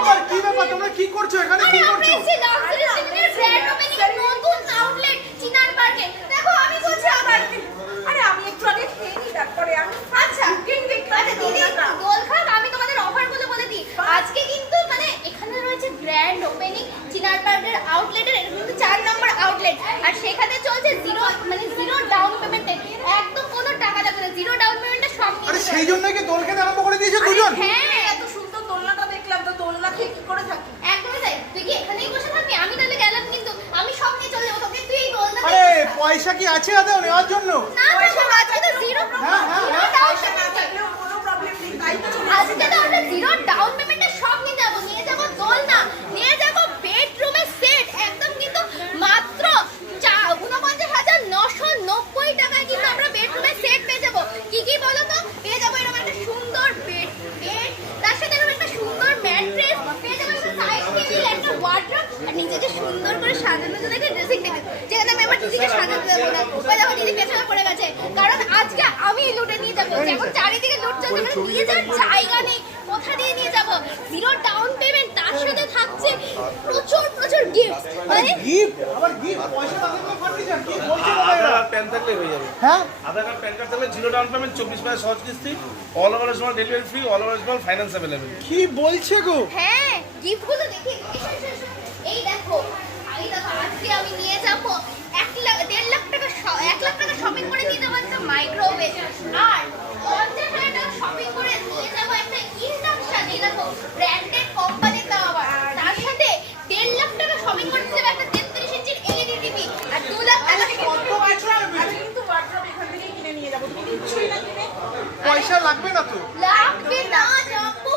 ব্যাপার কি ব্যাপার তোমরা কি করছো এখানে কি করছো চিনার পার্কে দেখো আমি বলছি আবার আরে আমি একটু আগে খেয়ে নি তারপরে আমি আচ্ছা দিদি গোল খাক আমি তোমাদের অফারগুলো বলে দিই আজকে কিন্তু মানে এখানে রয়েছে গ্র্যান্ড ওপেনিং চিনার পার্কের আউটলেটের এটা কিন্তু 4 নম্বর আউটলেট আর সেখানে চলছে জিরো ডাউন পেমেন্টে একদম কোনো টাকা লাগবে না জিরো ডাউন পেমেন্টে সব নিয়ে আরে সেই জন্যই কি দোল খেতে আরম্ভ করে দিয়েছো দুজন হ্যাঁ এত সুন্দর দোলনাটা দেখলাম তো দোলনা খেয়ে কি করে থাকি একদমই তাই তুই কি এখানেই বসে থাকবি আমি তাহলে গেলাম কিন্তু আমি সব নিয়ে চলে যাবো তোকে তুই এই দোলনা আরে পয়সা কি আছে আদৌ নেওয়ার জন্য না পয়সা আজকে তো জিরো হ্যাঁ, হ্যাঁ, হ্যাঁ। পয়সা না থাকলেও কোনো প্রবলেম নেই তাই তো আজকে তো আমরা জিরো ডাউন পেমেন্টে সব নিয়ে যাবো দোলনা নিয়ে যাবো বেডরুমের সেট একদম কিন্তু মাত্র 49,990 টাকায় কিন্তু আমরা বেডরুমের সেট পেয়ে যাবো কি বলো তো পেয়ে যাবো এরকম একটা সুন্দর বেড তার সাথে এরকম একটা সুন্দর ম্যাট্রেস পেয়ে যাবো একটা সাইড টেবিল একটা ওয়ার্ড্রোব আর নিচে যে সুন্দর করে সাজানো জন্য একটা ড্রেসিং টেবিল যেখানে আমি আমার দিদিকে সাজাতে দেবো না ওই দেখো দিদি পেছনে পড়ে গেছে কারণ আজকে আমি লুটে নিয়ে যাবো এখন চারিদিকে লুট চলছে মানে নিয়ে যাওয়ার জায়গা নেই কোথা দিয়ে নিয়ে যাবো জিরো ডাউন পেমেন্ট তার সাথে থাকছে প্রচুর গিফট মানে গিফট আবার গিফট পয়সা তাদের তো ফার্নিচার কি বলছো আধার কার্ড প্যান থাকলে হয়ে যাবে হ্যাঁ আধার কার্ড প্যান কার্ড থাকলে জিরো ডাউন পেমেন্ট 24 মাসের সহজ কিস্তি all over small delivery free all over small finance available কি বলছে গো হ্যাঁ গিফটগুলো দেখি এসো। এই দেখো আজকে আমি নিয়ে যাব 1.5 লাখ টাকা 1 লাখ টাকা শপিং করে নিয়ে যাবো একটা মাইক্রোওয়েভ আর 50,000 টাকা শপিং করে নিয়ে যাবো একটা ইন্ডাকশন এই দেখো ব্র্যান্ডেড কোম্পানির দাও আবার তার সাথে 1.5 লাখ টাকা শপিং করে নিয়ে যাবো একটা 33 ইঞ্চির এলইডি টিভি আর 2 লাখ টাকা কিন্তু ওয়ার্ড্রোব এখান থেকে কিনে নিয়ে যাবো তুমি নিচ্ছই না কিনে পয়সা লাগবে না তো লাগবে না যাবো